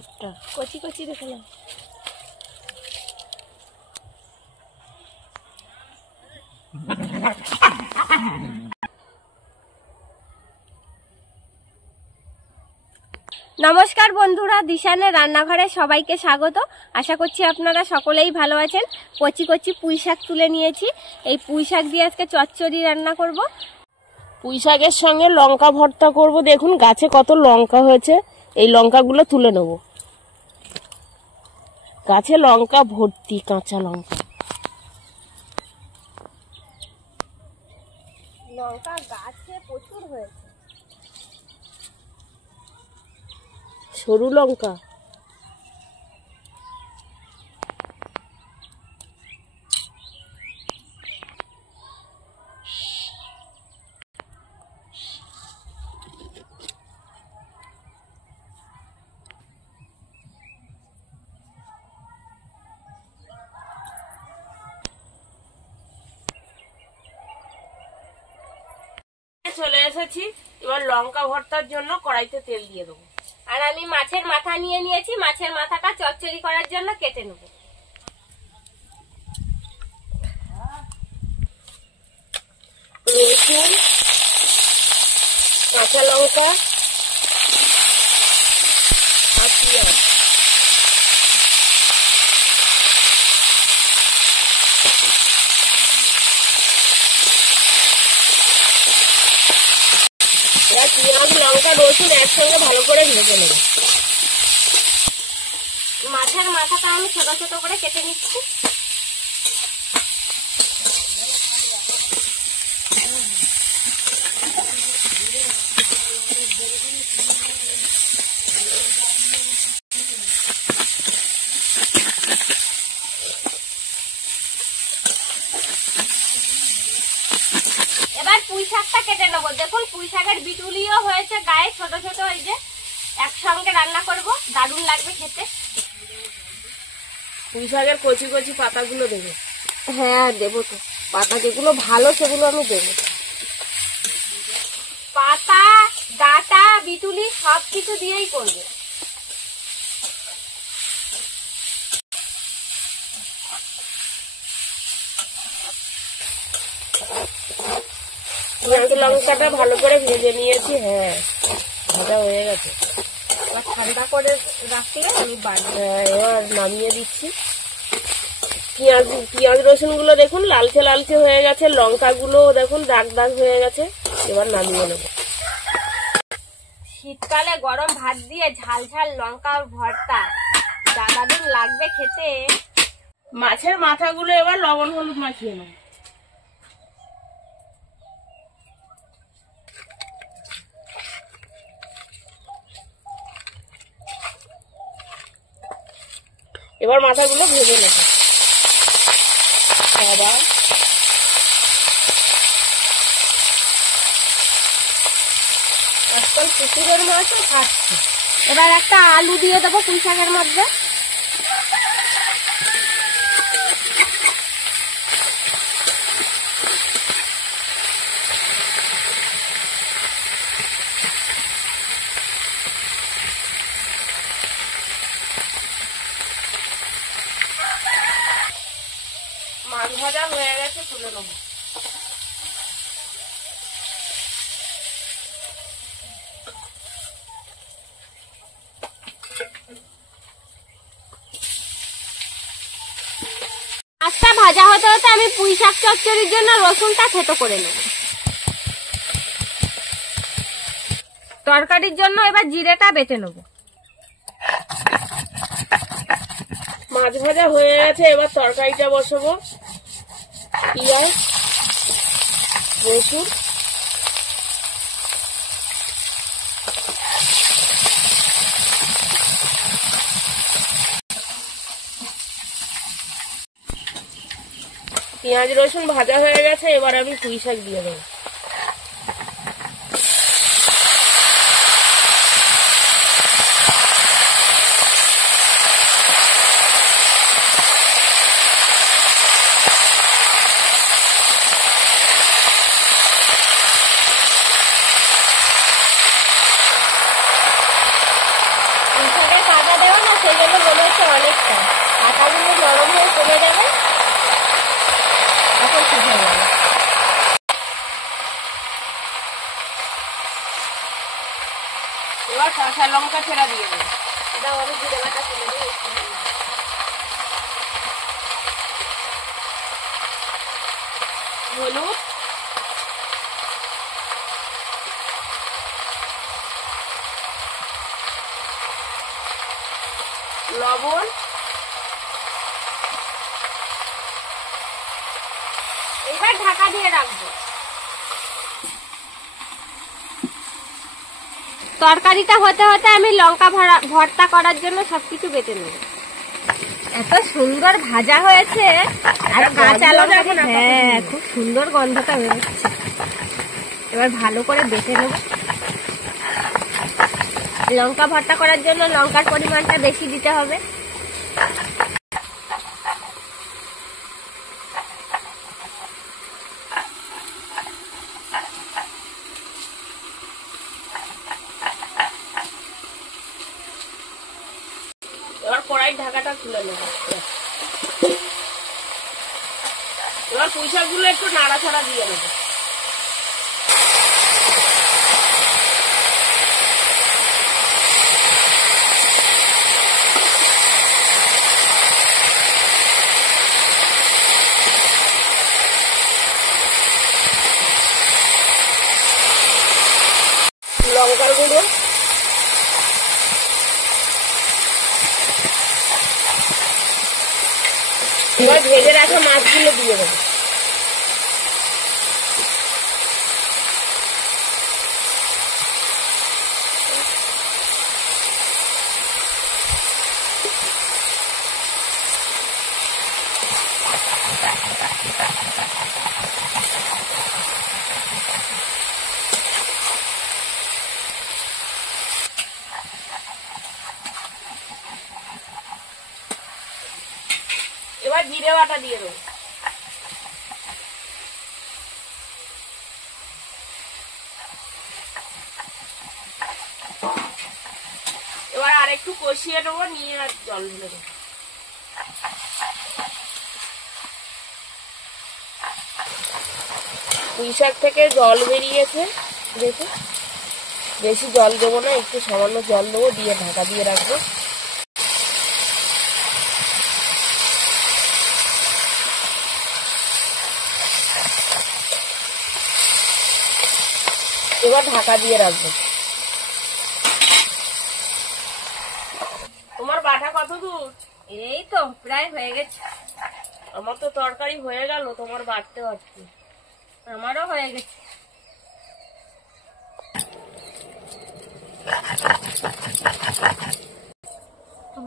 একটা কচি কচি দেখালাম। নমস্কার বন্ধুরা, দিশানের রান্নাঘরে সবাইকে স্বাগত। আশা করছি আপনারা সকলেই ভালো আছেন। কচি কচি পুঁই শাক তুলে নিয়েছি। এই পুঁই শাক দিয়ে আজকে চচ্চড়ি রান্না করব। পুঁই শাকের সঙ্গে লঙ্কা ভর্তা করব। দেখুন গাছে কত লঙ্কা হয়েছে, এই লঙ্কাগুলো তুলে নেব। গাছে লঙ্কা ভর্তি, কাঁচা লঙ্কা। লঙ্কা গাছে প্রচুর হয়েছে। সরু লঙ্কা। চলে এসেছি, এবার লঙ্কা ভর্তার জন্য কড়াইতে তেল দিয়ে দেবো। আর আমি মাছের মাথা নিয়ে নিয়েছি, মাছের মাথাটা চচ্চড়ি করার জন্য কেটে নেব। রসুন, কাঁচা লঙ্কা আর পেঁয়াজ। পেঁয়াজ, লঙ্কা, রসুন একসঙ্গে ভালো করে ভেজে নেব। মাছের মাথাটা আমি ছোট ছোট করে কেটে নিচ্ছি। এবার পুঁই শাকটা কেটে নেবো। দেখুন পুঁই শাকের বিটুলিও হয়েছে গায়ে ছোট ছোট, এই যে একসঙ্গে রান্না করব, দারুণ লাগবে খেতে। পুঁই শাকের কচি কচি পাতাগুলো দেবো। হ্যাঁ দেবো তো, পাতা যেগুলো ভালো সেগুলো আমি দেবো। পাতা, ডাঁটা, বিটুলি সব কিছু দিয়েই করবে। পেঁয়াজ লঙ্কাটা ভালো করে ভেজে নিয়েছি। হ্যাঁ, ভাজা হয়ে গেছে। এবার ঠান্ডা করে রাখলে আমি এবার নামিয়ে দিচ্ছি। পেঁয়াজ রসুন গুলো দেখুন লালচে লালচে হয়ে গেছে, লঙ্কা গুলো দেখুন দাগ দাগ হয়ে গেছে। এবার নামিয়ে নেব। শীতকালে গরম ভাত দিয়ে ঝাল ঝাল লঙ্কা ভর্তা যা দারুণ লাগবে খেতে। মাছের মাথাগুলো এবার লবণ হলুদ মাখিয়ে নেব। এবার মাথাগুলো ভেজে নেব। আবার আজকাল পুকুরের মাছও খাচ্ছি। এবার একটা আলু দিয়ে দেবো পুঁই শাকের মধ্যে। মাছ ভাজা হয়ে গেছে, তুলে নেব। মাছটা ভাজা হতে হতে আমি পুঁই শাক চচ্চড়ির জন্য রসুনটা থেতো করে নেব। তরকারির জন্য এবার জিরেটা বেটে নেব। মাছ ভাজা হয়ে গেছে, এবার তরকারিটা বসাবো। পেঁয়াজ, রসুন, পেঁয়াজ রসুন ভাজা হয়ে গেছে। এবার আমি পুঁই শাক দিয়ে দেবো। সেই জন্য মনে হচ্ছে অনেকটা। আটাগুলো নরম হয়ে কমে যাবে, এখন ঠিক হয়ে যাবে। এবার কাঁচা লঙ্কা ছেড়া দিয়ে দেবো। দাও আমি জিরে বাটা তুলে দিই। হলুদ, লবণ, এবার ঢাকা দিয়ে রাখবো। তরকারিটা হতে হতে আমি লঙ্কা ভর্তা করার জন্য সবকিছু বেটে নেব। এত সুন্দর ভাজা হয়েছে আর কাঁচা লঙ্কা, হ্যাঁ খুব সুন্দর গন্ধটা বেরোচ্ছে। এবার ভালো করে বেটে নেব। লঙ্কা ভর্তা করার জন্য লঙ্কার পরিমাণটা বেশি দিতে হবে। এবার কড়াই ঢাকাটা খুলে নেব। এবার পুঁই শাকগুলো একটু নাড়াচাড়া দিয়ে নেবো। লঙ্কার গুঁড়ো, এবার ভেজে রাখা মাছগুলো দিয়ে দেবো। এবার জিরে বাটা দিয়ে দেবো। এবার আর একটু কষিয়ে নেবো, নিয়ে আর জল ঢেলে দেবো। পুঁই শাক থেকে জল বেরিয়েছে, দেখুন। বেশি জল দেবো না, একটু সামান্য জল দেবো, দিয়ে ঢাকা দিয়ে রাখবো। এবার ঢাকা দিয়ে রাখবো। তোমার বাটা কত দূর? এই তো প্রায় হয়ে গেছে। আমার তো তরকারি হয়ে গেল, তোমার বাটতে বাটতে। আমারও হয়ে গেছে।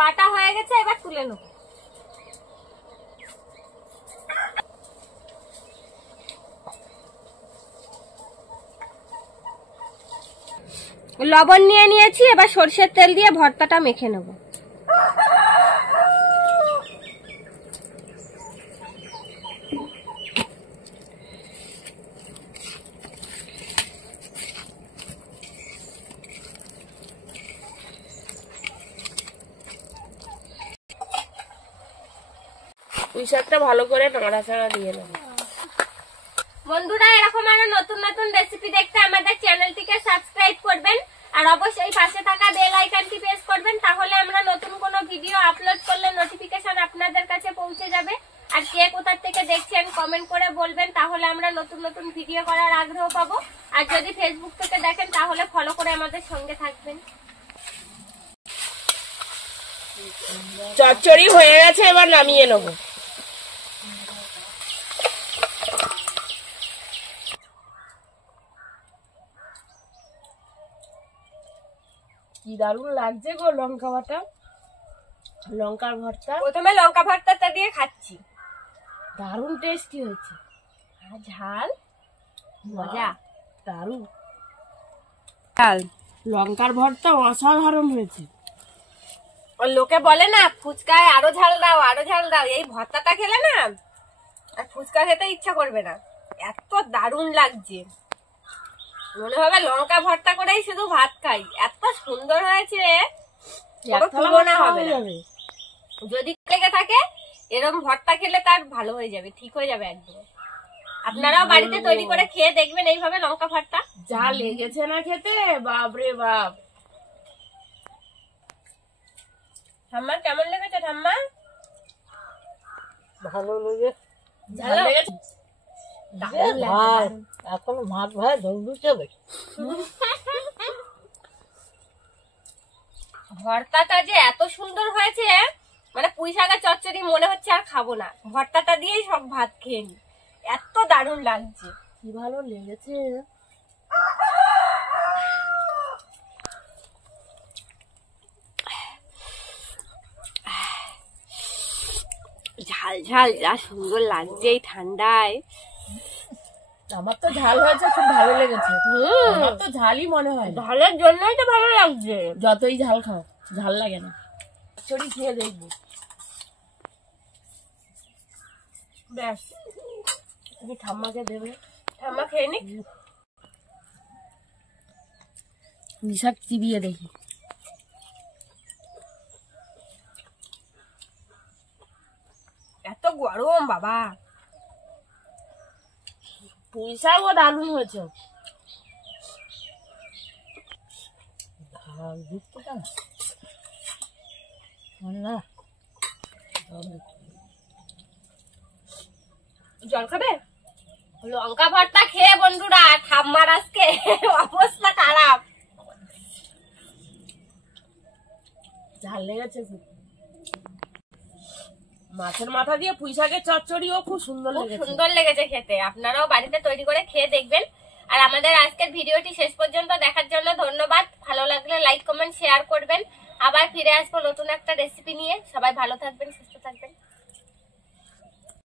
বাটা হয়ে গেছে, এবার তুলে নেব। লবণ নিয়ে নিয়েছি, এবার সরষের তেল দিয়ে ভর্তাটা মেখে নেব। পুঁই শাকটা ভালো করে নাড়াচাড়া দিয়ে নেব। বন্ধুরা, এরকম আরো নতুন নতুন রেসিপি দেখতে আমাদের চ্যানেলটিকে সাবস্ক্রাইব করবেন আর অবশ্যই পাশে থাকা বেল আইকনটি প্রেস করবেন, তাহলে আমরা নতুন কোনো ভিডিও আপলোড করলে নোটিফিকেশন আপনাদের কাছে পৌঁছে যাবে। আর কে কোথা থেকে দেখছেন কমেন্ট করে বলবেন, তাহলে আমরা নতুন নতুন ভিডিও করার আগ্রহ পাবো। আর যদি ফেসবুক থেকে দেখেন তাহলে ফলো করে আমাদের সঙ্গে থাকবেন। চচ্চড়ি হয়ে গেছে, এবার নামিয়ে নেব। কি দারুণ লাগছে গো লঙ্কা বাটা, লঙ্কার ভর্তা। প্রথমে লঙ্কা ভর্তাটা দিয়ে খাচ্ছি, দারুণ টেস্টি হয়েছে। আর ঝাল মজা, দারুণ ঝাল। লঙ্কার ভর্তা অসাধারণ হয়েছে। লোকে বলে না ফুচকায় আরো ঝাল দাও, আরো ঝাল দাও, এই ভর্তাটা খেলে না আর ফুচকা খেতে ইচ্ছা করবে না, এত দারুণ লাগছে। মনে হবে লঙ্কা ভর্তা করেই শুধু ভাত খাই, এত সুন্দর হয়েছে। কোনো তুলনা হবে না। যদি লেগে থাকে এরকম ভর্তা খেলে তার ভালো হয়ে যাবে, ঠিক হয়ে যাবে একদম। আপনারাও বাড়িতে তৈরি করে খেয়ে দেখবেন এইভাবে লঙ্কা ভর্তা। যা লেগেছে না খেতে, বাপরে বাপ। ঠাম্মা কেমন লেগেছে ঠাম্মা? ভালো লেগে ঝাল লেগেছে? ভাত এখন ভাত ভাত দৌড়ুতে হবে। ভর্তাটা যে এত সুন্দর হয়েছে, মানে পুঁই শাকের চচ্চড়ি মনে হচ্ছে আর খাবো না, ভর্তাটা দিয়েই সব ভাত খেয়ে নি, এত দারুণ লাগছে। কি ভালো লেগেছে। ঝাল ঝাল যা সুন্দর লাগছে এই ঠান্ডায়। আমার তো ঝাল হয়েছে, খুব ভালো লেগেছে। আমার তো ঝালই মনে হয় না। ঝালের জন্যই তো ভালো লাগছে। যতই ঝাল খাও ঝাল লাগে না। চড়ি খেয়ে দেখবো। ব্যাস, তুমি ঠাম্মাকে দেবে। ঠাম্মা খেয়ে নি। নিশাক চিবিয়ে দেখি। এত গরম বাবা। পুঁই শাকও দারুণ হয়েছে। ঝাল যুক্ত কেন না? জল খাবে? লঙ্কা ভর্তা খেয়ে বন্ধুরা ঠাম্মার আজকে অবস্থা খারাপ। ঝাল লেগেছে খুব। মাছের মাথা দিয়ে পুঁই শাকের চচ্চড়িও খুব সুন্দর খুব লেগেছে। সুন্দর লেগেছে খেতে। আপনারাও বাড়িতে তৈরি করে খেয়ে দেখবেন। আর আমাদের আজকের ভিডিওটি শেষ পর্যন্ত দেখার জন্য ধন্যবাদ। ভালো লাগলে লাইক কমেন্ট শেয়ার করবেন। আবার ফিরে আসবো নতুন একটা রেসিপি নিয়ে। সবাই ভালো থাকবেন, সুস্থ